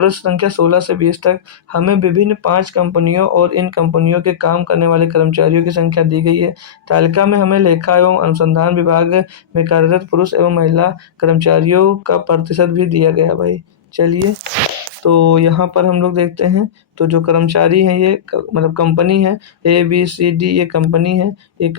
प्रश्न संख्या 16 से 20 तक हमें विभिन्न 5 कंपनियों और इन कंपनियों के काम करने वाले कर्मचारियों की संख्या दी गई है। तालिका में हमें लेखा एवं अनुसंधान विभाग में कार्यरत पुरुष एवं महिला कर्मचारियों का प्रतिशत भी दिया गया भाई। चलिए, तो यहाँ पर हम लोग देखते हैं, तो जो कर्मचारी हैं ये मतलब कंपनी है, ABCD ये कंपनी है, ये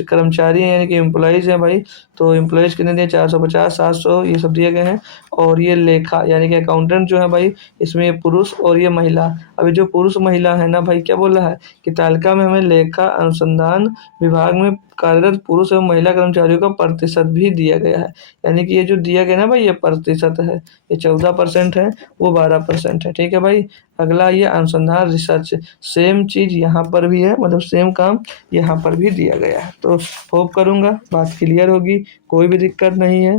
कर्मचारी हैं यानी कि एम्प्लॉइज़ हैं भाई। तो एम्प्लॉइज़ कितने दिए, 450, 700 ये सब दिए गए हैं। और ये लेखा यानी कि अकाउंटेंट जो है भाई, इसमें ये पुरुष और ये महिला। अभी जो पुरुष महिला है ना भाई, क्या बोल रहा है कि तालिका में हमें लेखा अनुसंधान विभाग में कार्यरत पुरुष एवं महिला कर्मचारियों का प्रतिशत भी दिया गया है। यानी कि ये जो दिया गया ना भाई, ये प्रतिशत है, ये 14% है, वो 12% है। ठीक है भाई। अगला ये अनुसंधान रिसर्च, सेम चीज़ यहाँ पर भी है, मतलब सेम काम यहाँ पर भी दिया गया है। तो होप करूँगा बात क्लियर होगी, कोई भी दिक्कत नहीं है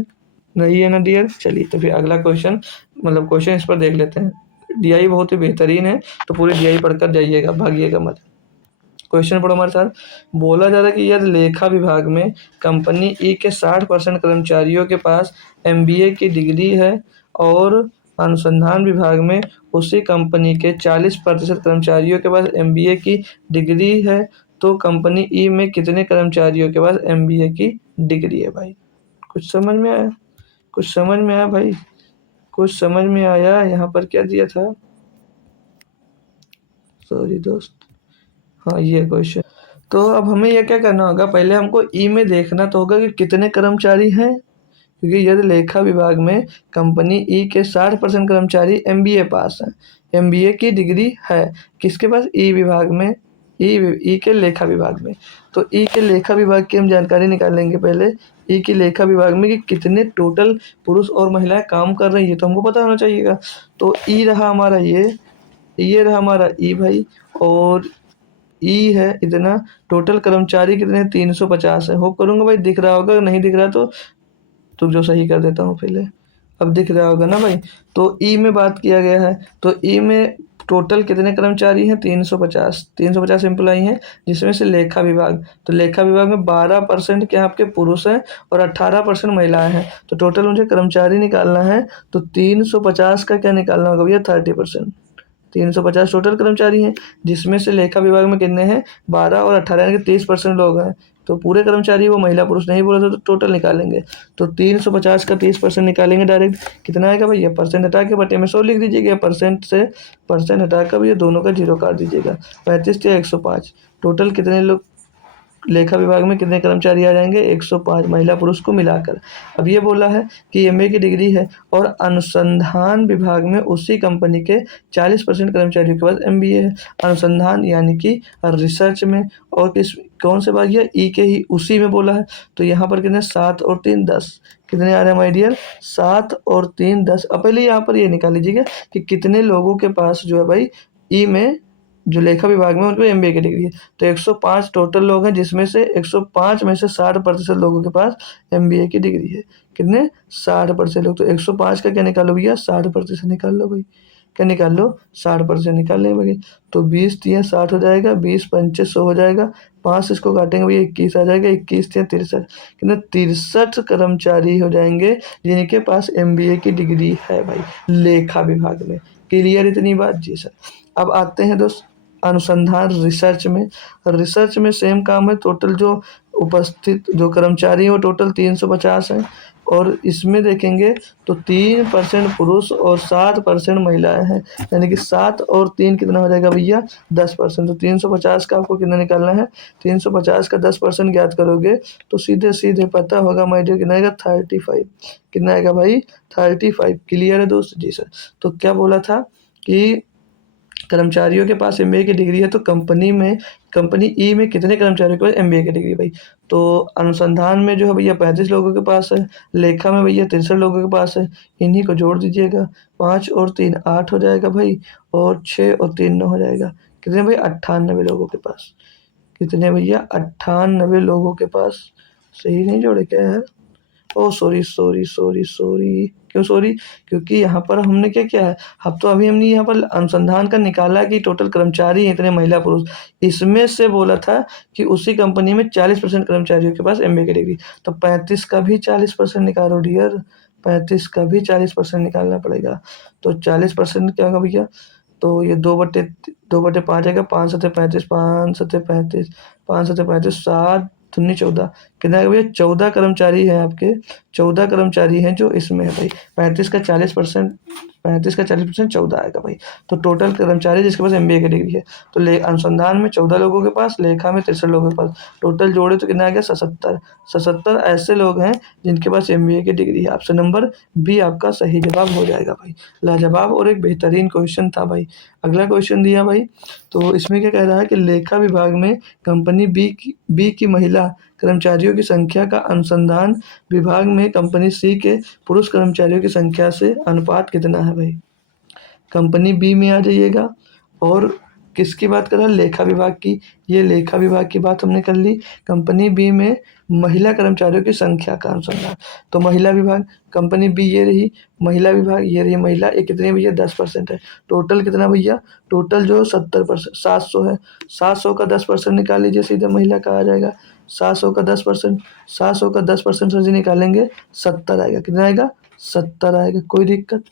ना डियर। चलिए, तो फिर अगला क्वेश्चन, मतलब क्वेश्चन इस पर देख लेते हैं। DI बहुत ही बेहतरीन है, तो पूरी DI पढ़कर जाइएगा, भागिएगा मत। क्वेश्चन पढ़ो हमारे साथ। बोला जा रहा है कि यदि लेखा विभाग में कंपनी ई के 60% कर्मचारियों के पास MBA की डिग्री है और अनुसंधान विभाग में उसी कंपनी के 40% कर्मचारियों के पास MBA की डिग्री है, तो कंपनी ई में कितने कर्मचारियों के पास MBA की डिग्री है भाई? कुछ समझ में आया? कुछ समझ में आया भाई? कुछ समझ में आया? यहाँ पर क्या दिया था, सॉरी दोस्त, हाँ ये क्वेश्चन। तो अब हमें यह क्या करना होगा, पहले हमको ई में देखना तो होगा कि कितने कर्मचारी हैं, क्योंकि यदि लेखा विभाग में कंपनी ई के 60% कर्मचारी MBA पास हैं, MBA की डिग्री है किसके पास, ई विभाग में, ई के लेखा विभाग में। तो ई के लेखा विभाग की हम जानकारी निकाल लेंगे पहले। ई के लेखा विभाग में कि कितने टोटल पुरुष और महिलाएं काम कर रही है, तो हमको पता होना चाहिएगा। तो ई रहा हमारा ये रहा हमारा ई भाई, और ई है इतना। टोटल कर्मचारी कितने, 350 है। होप करूँगा भाई दिख रहा होगा, नहीं दिख रहा तो जो सही कर देता हूँ पहले। अब दिख रहा होगा ना भाई। तो ई में बात किया गया है, तो ई में टोटल कितने कर्मचारी हैं, 350 एम्प्लॉई हैं, जिसमें से लेखा विभाग, तो लेखा विभाग में 12% क्या आपके पुरुष हैं और 18% महिलाएं हैं। तो टोटल मुझे कर्मचारी निकालना है, तो 350 का क्या निकालना होगा भैया, 30%। 350 टोटल कर्मचारी हैं, जिसमें से लेखा विभाग में कितने हैं, 12 और 18 यानी कि 30% लोग हैं। तो पूरे कर्मचारी वो महिला पुरुष नहीं बोले तो टोटल निकालेंगे, तो 350 का 30% निकालेंगे डायरेक्ट। कितना आएगा भैया, परसेंट हटा के बटे में 100 लिख दीजिएगा, परसेंट से परसेंट हटा कर भैया दोनों का 0 काट दीजिएगा। 35 या 105, टोटल कितने लोग लेखा विभाग में कितने कर्मचारी आ जाएंगे, 105 महिला पुरुष को मिलाकर। अब ये बोला है कि MA की डिग्री है और अनुसंधान विभाग में उसी कंपनी के 40% कर्मचारियों के पास MBA है। अनुसंधान यानी कि रिसर्च में, और कौन से भाग, ई के ही उसी में बोला है। तो यहाँ पर कितने, 7 और 3 10, कितने आ रहे हैं माय डियर, 7 और 3 10। अब पहले यहाँ पर ये निकाल लीजिएगा कि कितने लोगों के पास जो है भाई ई में, जो लेखा विभाग में उनको MBA की डिग्री है। तो 105 टोटल लोग हैं, जिसमें से 105 में से 60% लोगों के पास MBA की डिग्री है। कितने, 60% लोग। तो 105 का क्या निकालो भैया, 60% निकाल लो भाई। क्या निकाल लो, 60% निकाल लें भाई। तो 20 3 60 हो जाएगा, 20 5 100 हो जाएगा, 5 इसको काटेंगे भैया, 21 आ जाएगा, 21 3 63, कितने 63 कर्मचारी हो जाएंगे जिनके पास MBA की डिग्री है भाई, लेखा विभाग में। क्लियर इतनी बात? जी सर। अब आते हैं दोस्त अनुसंधान रिसर्च में सेम काम है। टोटल जो उपस्थित जो कर्मचारी हैं वो टोटल 350 हैं, और इसमें देखेंगे तो 3% पुरुष और 7% महिलाएं हैं, यानी कि 7 और 3 कितना हो जाएगा भैया, 10%। तो 350 का आपको कितना निकालना है, 350 का 10% ज्ञात करोगे तो सीधे सीधे पता होगा माय डियर कितना आएगा, 35। कितना आएगा भाई, 35। क्लियर है दोस्त? जी सर। तो क्या बोला था कि कर्मचारियों के पास MBA की डिग्री है, तो कंपनी ई में कितने कर्मचारियों के पास MBA की डिग्री भाई। तो अनुसंधान में जो है भैया 35 लोगों के पास है, लेखा में भैया 63 लोगों के पास है। इन्हीं को जोड़ दीजिएगा, 5 और 3 8 हो जाएगा भाई, और 6 और 3 9 हो जाएगा। कितने भाई, 98 लोगों के पास। कितने भैया, 98 लोगों के पास। सही नहीं जोड़े क्या यार, ओ सॉरी। क्यों सॉरी, क्योंकि यहाँ पर हमने क्या किया है, हमने यहाँ पर अनुसंधान का निकाला है कि टोटल कर्मचारी हैं इतने महिला पुरुष। इसमें से बोला था कि उसी कंपनी में 40% कर्मचारियों के पास MBA की डिग्री, तो 35 का भी 40% निकालो डियर। 35 का भी 40% निकालना पड़ेगा। तो 40% क्या होगा भैया, तो ये 2/5 आएगा, 5 सत्ते 35, 5 सत्ते 35, 5 सत्ते 35, 7 दूनी 14, कितना आएगा भैया, 14 कर्मचारी हैं आपके, 14 कर्मचारी हैं जो इसमें है भाई। 35 का 40%, 35 का 40% 14 आएगा भाई। तो टोटल कर्मचारी जिसके पास एमबीए की डिग्री है, तो अनुसंधान में 14 लोगों के पास, लेखा में 63 लोगों के पास, टोटल जोड़े तो कितना आ गया 77। 77 ऐसे लोग हैं जिनके पास एमबीए की डिग्री है। ऑप्शन नंबर बी आपका सही जवाब हो जाएगा भाई। लाजवाब और एक बेहतरीन क्वेश्चन था भाई। अगला क्वेश्चन दिया भाई, तो इसमें क्या कह रहा है कि लेखा विभाग में कंपनी बी की महिला कर्मचारियों की संख्या का अनुसंधान विभाग में कंपनी सी के पुरुष कर्मचारियों की संख्या से अनुपात कितना है भाई। कंपनी बी में आ जाइएगा और किसकी बात कर रहा है, लेखा विभाग की। ये लेखा विभाग की बात हमने कर ली। कंपनी बी में महिला कर्मचारियों की संख्या का अनुसंधान, तो महिला विभाग, कंपनी बी ये रही, महिला विभाग ये रही, महिला ये कितनी भैया 10% है। टोटल कितना भैया, टोटल जो 70%, 700 है। 700 का 10% निकाल लीजिए, सीधे महिला का आ जाएगा। 700 का 10%, 700 का 10% सर जी निकालेंगे 70 आएगा। कितना आएगा, 70 आएगा। कोई दिक्कत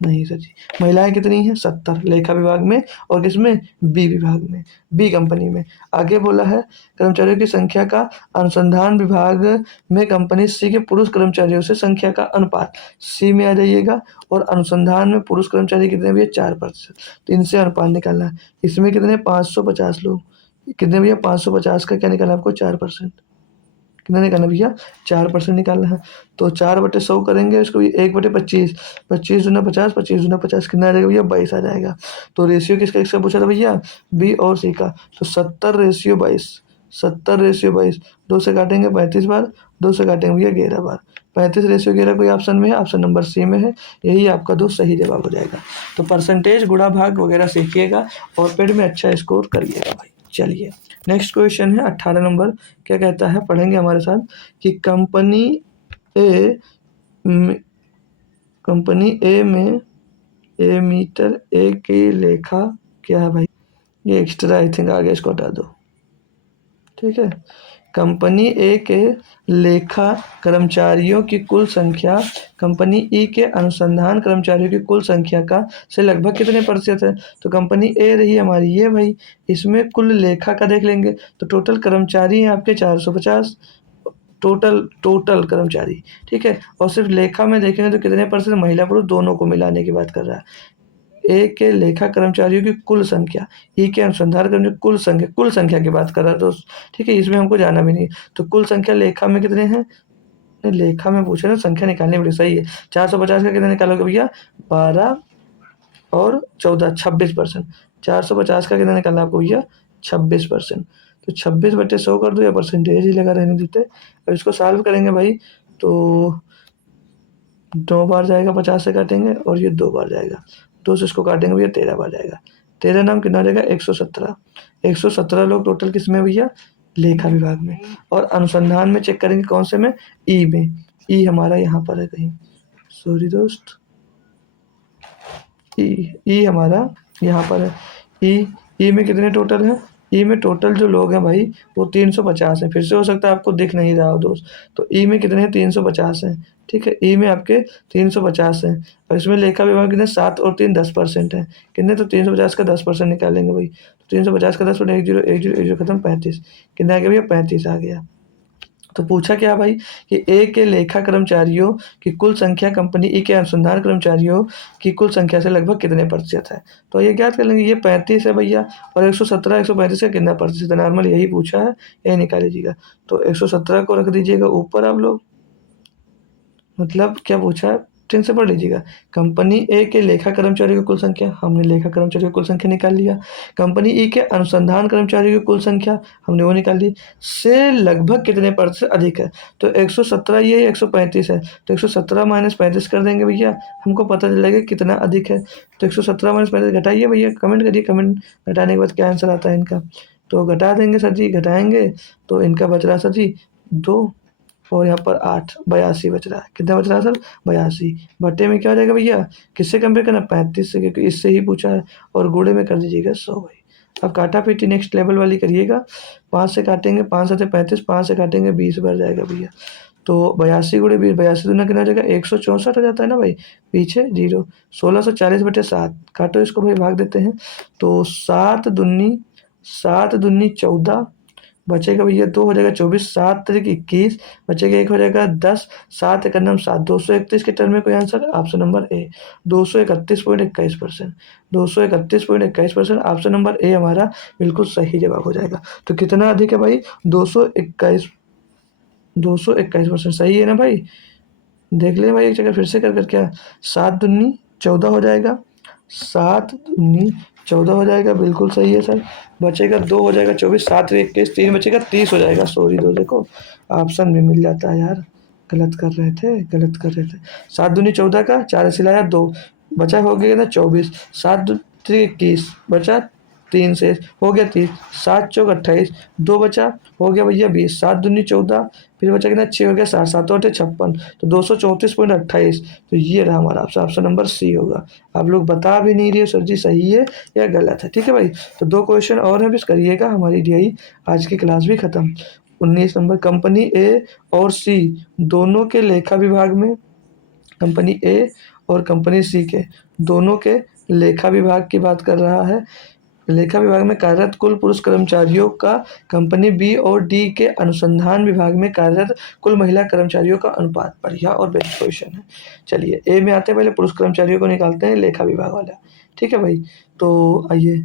नहीं सर जी। महिलाएं कितनी हैं, 70 लेखा विभाग में, और किसमें, बी विभाग में, बी कंपनी में। आगे बोला है कर्मचारियों की संख्या का अनुसंधान विभाग में कंपनी सी के पुरुष कर्मचारियों से संख्या का अनुपात, सी में आ जाइएगा। और अनुसंधान में पुरुष कर्मचारी कितने भैया, 4%, तो इनसे अनुपात निकालना है। इसमें कितने, 550 लोग, कितने भैया, 550 का क्या निकालना है आपको, 4%, कितना निकालना भैया, 4% निकालना है। तो 4/100 करेंगे इसको, 1/25, 25 दूना 50, 25 दूना 50, कितना आ जाएगा भैया, 22 आ जाएगा। तो रेशियो किसका किसका पूछा था भैया, बी और सी का। तो 70/22, 70/22, 2 से काटेंगे 35 बार, 2 से काटेंगे भैया 11 बार। 35/11 कोई ऑप्शन में है, ऑप्शन नंबर सी में है। यही आपका दो सही जवाब हो जाएगा। तो परसेंटेज, गुणा भाग वगैरह सीखिएगा और पेड में अच्छा स्कोर करिएगा भाई। चलिए नेक्स्ट क्वेश्चन है 18 नंबर। क्या कहता है, पढ़ेंगे हमारे साथ कि ए में कंपनी ए में ए मीटर ए की लेखा क्या है भाई, ये एक्स्ट्रा आई थिंक आगे, इसको हटा दो, ठीक है। कंपनी ए के लेखा कर्मचारियों की कुल संख्या कंपनी ई के अनुसंधान कर्मचारियों की कुल संख्या का से लगभग कितने प्रतिशत है। तो कंपनी ए रही हमारी ये भाई, इसमें कुल लेखा का देख लेंगे तो टोटल कर्मचारी हैं आपके 450, टोटल कर्मचारी, ठीक है। और सिर्फ लेखा में देखेंगे तो कितने परसेंट, महिला पुरुष दोनों को मिलाने की बात कर रहा है। ए के लेखा कर्मचारियों की कुल संख्या, ई के अनुसंधान कर्मचारी कुल संख्या की बात कर रहा है दोस्त, ठीक है। इसमें हमको जाना भी नहीं। तो कुल संख्या लेखा में कितने हैं, लेखा में पूछे ना, संख्या निकालनी बड़ी सही है। 450 का कितना निकालोगे भैया, 12 और 14, 26%। 450 का कितना निकालना आपको भैया, 26%। तो 26/100 कर दो, या परसेंटेज ही लगा रहने देते। अब इसको सॉल्व करेंगे भाई, तो 2 बार जाएगा, 50 से काटेंगे, और ये 2 बार जाएगा, 2 से इसको काटेंगे भैया, 13 बार जाएगा। 13 नाम कितना हो जाएगा, 117। 117 लोग टोटल किस में भैया, लेखा विभाग में। और अनुसंधान में चेक करेंगे कौन से में, ई में। ई हमारा यहाँ पर है कहीं, सॉरी दोस्त, ई हमारा यहाँ पर है। ई में कितने टोटल है, ई में टोटल जो लोग हैं भाई वो 350 हैं। फिर से हो सकता है आपको दिख नहीं रहा हो दोस्त, तो ई में कितने हैं, 350 हैं, ठीक है। ई में आपके 350 हैं। और इसमें लेखा विभाग कितने, 7 और 3 10% है, कितने, तो 350 का 10% निकालेंगे भाई। तो 350 का 10%, 1 0 1 0 1 0 खत्म, 35, कितना आ गया भैया, 35 आ गया। तो पूछा क्या भाई कि ए के लेखा कर्मचारियों की कुल संख्या कंपनी ई के अनुसंधान कर्मचारियों की कुल संख्या से लगभग कितने प्रतिशत है। तो ये ज्ञात कर लेंगे, ये 35 है भैया, और 117 135 का कितना प्रतिशत है, नॉर्मल यही पूछा है, यही निकाल लीजिएगा। तो 117 को रख दीजिएगा ऊपर आप लोग, मतलब क्या पूछा है, ठीक से पढ़ लीजिएगा। कंपनी ए के लेखा कर्मचारियों की कुल संख्या, हमने लेखा कर्मचारियों की कुल संख्या निकाल लिया। कंपनी ई के अनुसंधान कर्मचारियों की कुल संख्या हमने वो निकाल ली, से लगभग कितने प्रतिशत अधिक है। तो 117 ये 135 है, तो 117 माइनस 35 कर देंगे भैया, हमको पता चलेगा कितना अधिक है। तो 117 माइनस 35 घटाइए भैया, कमेंट करिए, कमेंट घटाने के बाद क्या आंसर आता है इनका। तो घटा देंगे सर जी, घटाएंगे तो इनका बच रहा सर जी 2, और यहाँ पर 8, 82 बच रहा है। कितना बच रहा है सर, 82 बटे में क्या हो जाएगा भैया, किससे कंपेयर करना, 35 से, क्योंकि इससे ही पूछा है। और गुणे में कर दीजिएगा 100 भाई। अब काटा पीटी नेक्स्ट लेवल वाली करिएगा। 5 से काटेंगे, 5 7 35, 5 से काटेंगे 20 बार जाएगा भैया। तो 82 गुणे 20, 82 दूना कितना हो जाएगा 164 हो जाता है ना भाई, पीछे 0, 1640/7 काटो इसको भाई, भाग देते हैं। तो 7 दूनी 14, बचेगा भैया 2 हो जाएगा 24, 7 तरीक 21, बचेगा 1 हो जाएगा 10, 7 एक नम 7, 231 के टर्म में कोई answer, option number A 231.21%, 231.21%, option number A हमारा बिल्कुल सही जवाब हो जाएगा। तो कितना अधिक है भाई, 221% सही है ना भाई। देख ले भाई एक जगह फिर से कर क्या, 7 दूनी 14 हो जाएगा, 7 दूनी 14 हो जाएगा, बिल्कुल सही है सर। बचेगा 2 हो जाएगा 24, 7 21, 3 बचेगा 30 हो जाएगा। सॉरी दो, देखो ऑप्शन भी मिल जाता है यार, गलत कर रहे थे। 7 दूनी 14 का 4 ऐसे लाया 2, बचा हो गया ना 24, 7 3 21, बचा 3 से हो गया 30, 7 चौक 28, 2 बचा हो गया भैया 20, 7 दूनी 14, फिर बचा कितना 6 हो गया 60, 7 8 56, तो 234.28। तो ये रहा हमारा ऑप्शन, ऑप्शन नंबर सी होगा। आप लोग बता भी नहीं रहे हो सर जी सही है या गलत है, ठीक है भाई। तो 2 क्वेश्चन और हैं, बस करिएगा, हमारी डीआई आज की क्लास भी खत्म। 19 नंबर, कंपनी ए और सी दोनों के लेखा विभाग में, कंपनी ए और कंपनी सी के दोनों के लेखा विभाग की बात कर रहा है। लेखा विभाग में कार्यरत कुल पुरुष कर्मचारियों का कंपनी बी और डी के अनुसंधान विभाग में कार्यरत कुल महिला कर्मचारियों का अनुपात। बढ़िया और बेस्ट क्वेश्चन है। चलिए ए में आते हैं, पहले पुरुष कर्मचारियों को निकालते हैं, लेखा विभाग वाला, ठीक है भाई। तो आइए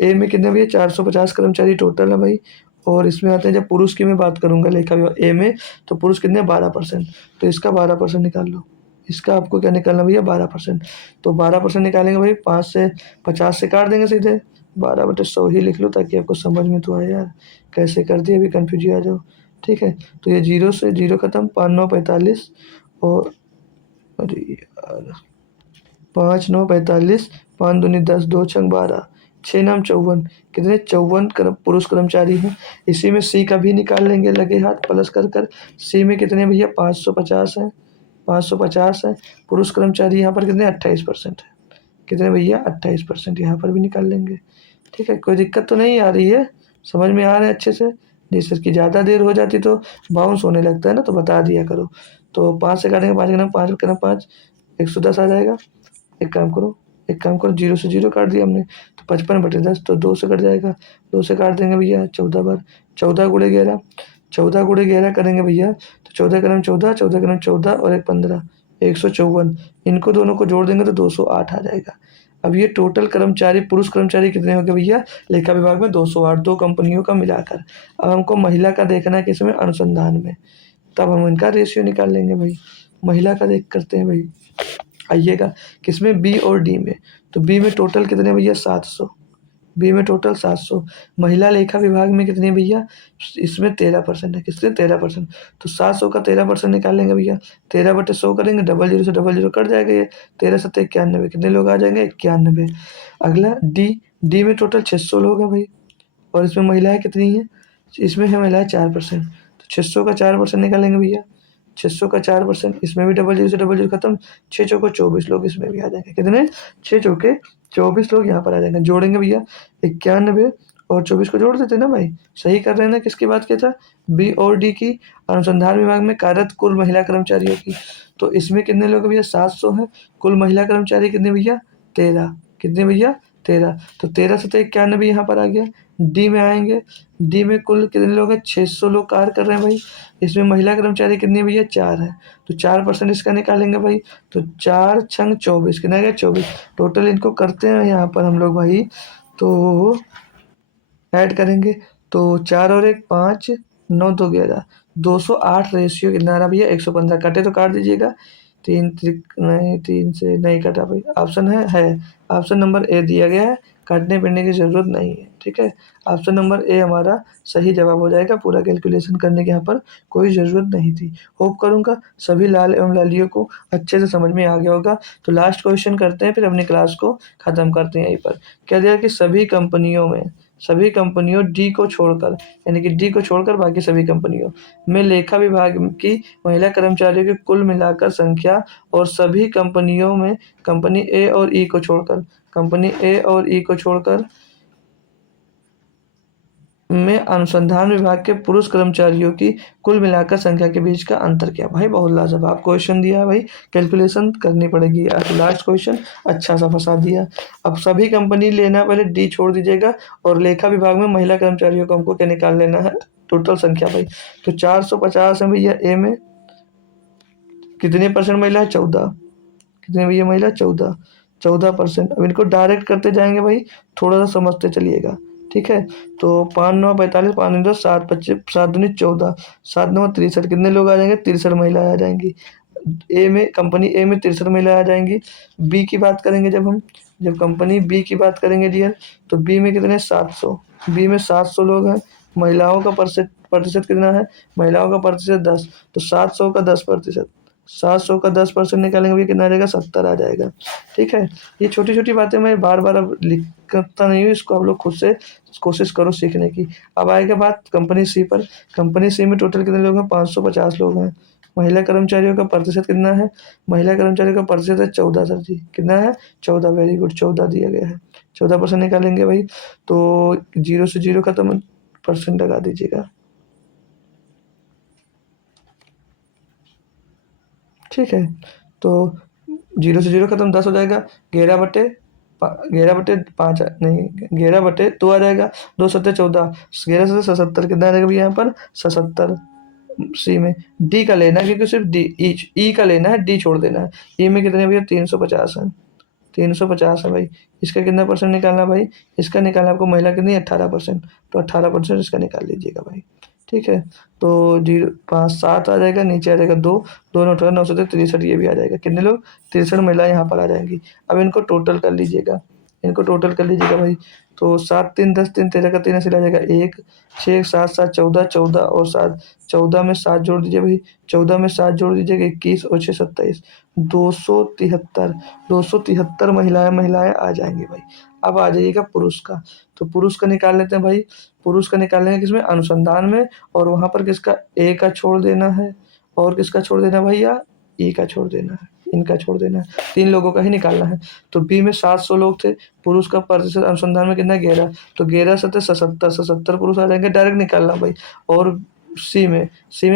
ए में कितने भैया 450 कर्मचारी टोटल है भाई, और इसमें आते हैं, जब पुरुष की मैं बात करूंगा लेखा विभाग ए में, तो पुरुष कितने 12%, तो इसका 12% निकाल लो। इसका आपको क्या निकालना भैया 12%, तो 12% निकालेंगे भाई, 5 से 50 से काट देंगे सीधे, 12/100 ही लिख लो ताकि आपको समझ में तो आए यार, कैसे कर दिए अभी कन्फ्यूज आ जाओ, ठीक है। तो ये 0 से 0 खत्म, 5 9 45, और अरे यार 5 9 45, 5 दूनी 10, 2 छंग 12, 6 नाम 54, कितने 54 पुरुष कर्मचारी हैं। इसी में सी का भी निकाल लेंगे लगे हाथ प्लस कर सी में कितने भैया 550 हैं, 550 है। पुरुष कर्मचारी यहाँ पर कितने 28% है, कितने भैया 28%, यहाँ पर भी निकाल लेंगे, ठीक है। कोई दिक्कत तो नहीं आ रही है, समझ में आ रहा है अच्छे से। जैसे कि ज़्यादा देर हो जाती तो बाउंस होने लगता है ना, तो बता दिया करो। तो 5 से काटेंगे, 5 का 5 करना 5, 110 आ जाएगा। एक काम करो 0 से 0 काट दिया हमने, तो 55/10, तो 2 से कट जाएगा, 2 से काट देंगे भैया 14 बार, 14 × 11, 14 × 11 करेंगे भैया, तो 14 करम 14, 14 करम 14 और एक 15, 154, इनको दोनों को जोड़ देंगे तो 208 आ जाएगा। अब ये टोटल कर्मचारी पुरुष कर्मचारी कितने हो गए भैया लेखा विभाग में 208, 2 कंपनियों का मिलाकर। अब हमको महिला का देखना है किसमें, अनुसंधान में, तब हम इनका रेशियो निकाल लेंगे भाई। महिला का देख करते हैं भाई, आइएगा किसमें बी और डी में, तो बी में टोटल कितने भैया 700, बी में टोटल 700। महिला लेखा विभाग में कितने भैया, इसमें 13% है, किसके 13%, तो 700 का 13% निकालेंगे भैया, 13/100 करेंगे, 00 से 00 कट जाएगा, ये 13 7 91, कितने लोग आ जाएंगे 91। अगला डी में टोटल 600 लोग हैं भाई, और इसमें महिलाएं कितनी हैं, इसमें है महिलाएं 4%, तो 600 का 4% निकालेंगे भैया, 600 का 4%, इसमें भी 00 से 00 खत्म, 6 चौको 24 लोग इसमें भी आ जाएंगे, कितने 6 चौके 24 लोग यहाँ पर आ जाएंगे। जोड़ेंगे भैया 91 और 24 को जोड़ देते ना भाई, सही कर रहे हैं ना। किसकी बात किया था, बी और डी की, अनुसंधान विभाग में कार्यरत कुल महिला कर्मचारियों की। तो इसमें कितने लोग भैया 700 हैं, कुल महिला कर्मचारी कितने भैया 13, कितने भैया 13, तो 13 से 91 यहाँ पर आ गया। डी में आएंगे, डी में कुल कितने लोग हैं 600 लोग कार्य कर रहे हैं भाई, इसमें महिला कर्मचारी कितनी भैया 4 है, तो 4% इसका निकालेंगे भाई, तो 4 छंग 24, कितना आ गया 24। टोटल इनको करते हैं यहाँ पर हम लोग भाई, तो ऐड करेंगे, तो 4 और 1 5, 9 2 11, 208 रेशियो कितना आ रहा भैया 115, काटे तो काट दीजिएगा, 3 त्रिक नहीं, 3 से नहीं कटा भाई, ऑप्शन है ऑप्शन नंबर ए दिया गया है, काटने पीटने की ज़रूरत नहीं है, ठीक है। ऑप्शन नंबर ए हमारा सही जवाब हो जाएगा, पूरा कैलकुलेशन करने की यहाँ पर कोई ज़रूरत नहीं थी। होप करूँगा सभी लाल एवं लालियों को अच्छे से समझ में आ गया होगा। तो लास्ट क्वेश्चन करते हैं, फिर अपनी क्लास को ख़त्म करते हैं। यहीं पर कह दिया कि सभी कंपनियों डी को छोड़कर, यानी कि डी को छोड़कर बाकी सभी कंपनियों में लेखा विभाग की महिला कर्मचारियों की कुल मिलाकर संख्या, और सभी कंपनियों में कंपनी ए और ई को छोड़कर में अनुसंधान विभाग के पुरुष कर्मचारियों की कुल मिलाकर संख्या के बीच का अंतर क्या? भाई बहुत लाजवाब क्वेश्चन दिया है भाई, कैलकुलेशन करनी पड़ेगी। लास्ट क्वेश्चन अच्छा सा फंसा दिया। अब सभी कंपनी लेना, पहले डी छोड़ दीजिएगा, और लेखा विभाग में महिला कर्मचारियों को हमको क्या निकाल लेना है, टोटल संख्या भाई। तो 450 है भैया ए में, कितने परसेंट महिला है, 14, कितने भैया महिला, 14, 14%। अब इनको डायरेक्ट करते जाएंगे भाई, थोड़ा सा समझते चलिएगा, ठीक है। तो 5×9 = 45, 5×10 7, 25 7×2 14, 7×9 63, कितने लोग आ जाएंगे, 63 महिलाएं आ जाएंगी। ए में, कंपनी ए में 63 महिलाएं आ जाएंगी। बी की बात करेंगे जब हम, जब कंपनी बी की बात करेंगे डियर, तो बी में कितने, 700, बी में 700 लोग हैं। महिलाओं का प्रतिशत कितना है, महिलाओं का प्रतिशत 10, तो 700 का 10%, 700 का 10% निकालेंगे भैया, कितना आ जाएगा, 70 आ जाएगा, ठीक है। ये छोटी छोटी बातें मैं बार बार अब लिखता नहीं हूँ, इसको आप लोग खुद से कोशिश करो सीखने की। अब आएगा बात कंपनी सी पर। कंपनी सी में टोटल कितने लोग हैं, 550 लोग हैं। महिला कर्मचारियों का प्रतिशत कितना है, महिला कर्मचारियों का प्रतिशत है 14 सर जी, कितना है, 14, वेरी गुड, 14 दिया गया है। 14% निकालेंगे भाई, तो 0 से 0 खत्म, परसेंट लगा दीजिएगा, ठीक है। तो 0 से 0 खत्म, 10 हो जाएगा, 11/5 नहीं, 11/2 आ जाएगा, 2×7=14, 11 से 77 कितना आ जाएगा भैया यहाँ पर, 77। सी में डी का लेना है, क्योंकि सिर्फ डी, ई का लेना है, डी छोड़ देना है। ई में कितने भैया, 350 है, 350 है भाई। इसका कितना परसेंट निकालना है भाई, इसका निकालना आपको, महिला कितनी, 18%, तो 18% इसका निकाल लीजिएगा भाई, ठीक है। तो 0, 5, 7 आ जाएगा, नीचे आ जाएगा 2, 2×9 = 963, ये भी आ जाएगा, कितने लोग, 63 महिलाएं यहाँ पर आ जाएंगी। अब इनको टोटल कर लीजिएगा, इनको टोटल कर लीजिएगा भाई। तो 7×3 = 10, 3, 13 का 3 ऐसे आ जाएगा 1, 6, 7, 7, 14, 14 और 7, 14 में 7 जोड़ दीजिए भाई, 14 में 7 जोड़ दीजिएगा, 21 और 6 27, 273, 273 महिलाएं आ जाएंगी भाई। अब आ जाइएगा पुरुष का, तो पुरुष का निकाल लेते हैं भाई। पुरुष का निकालेंगे किसमें, अनुसंधान में, और वहां पर किसका, ए का छोड़ देना है, और किसका छोड़ देना है भैया, ई का छोड़ देना है, इनका छोड़ देना है, 3 लोगों का ही निकालना है। तो बी में 700 लोग थे, पुरुष का प्रतिशत अनुसंधान में कितना, 11, तो 11 7 77, 77 पुरुष आ जाएंगे, डायरेक्ट निकालना भाई। और सी में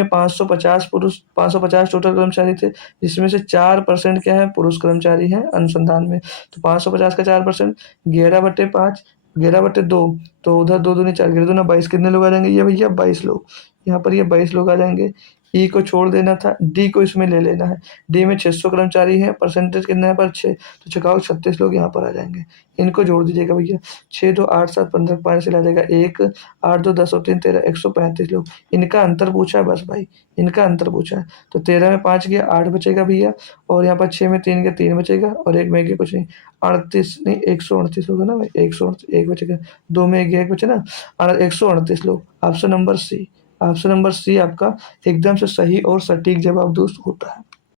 550 पुरुष, 550 टोटल कर्मचारी थे, जिसमें से 4% क्या है, पुरुष कर्मचारी हैं अनुसंधान में। तो 550 का 4%, 11/5, 11/2, तो उधर 2 दूनी 4, 11 दूना 22, कितने लोग आ जाएंगे ये भैया, 22 लोग, यहाँ पर ये 22 लोग आ जाएंगे। ई को छोड़ देना था, डी को इसमें ले लेना है। डी में 600 कर्मचारी हैं, परसेंटेज कितना है पर 6, तो छकाओ 36 लोग यहाँ पर आ जाएंगे। इनको जोड़ दीजिएगा भैया, 6, 2, 8, 7, 15, 5 से ला जाएगा 1, 8, 2, 10 और 3, 13, 135 लोग। इनका अंतर पूछा है बस भाई, इनका अंतर पूछा है। तो 13 में 5 गया, 8 बचेगा भैया, और यहाँ पर 6 में 3 गया, 3 बचेगा, और 1 में गया कुछ नहीं, 38 नहीं, 138 होगा ना भाई, 1 बचेगा, 2 में गया 1 बचे ना, 138 लोग। Option number C, option number C आपका एकदम से सही और सटीक जवाब दोस्त होता है।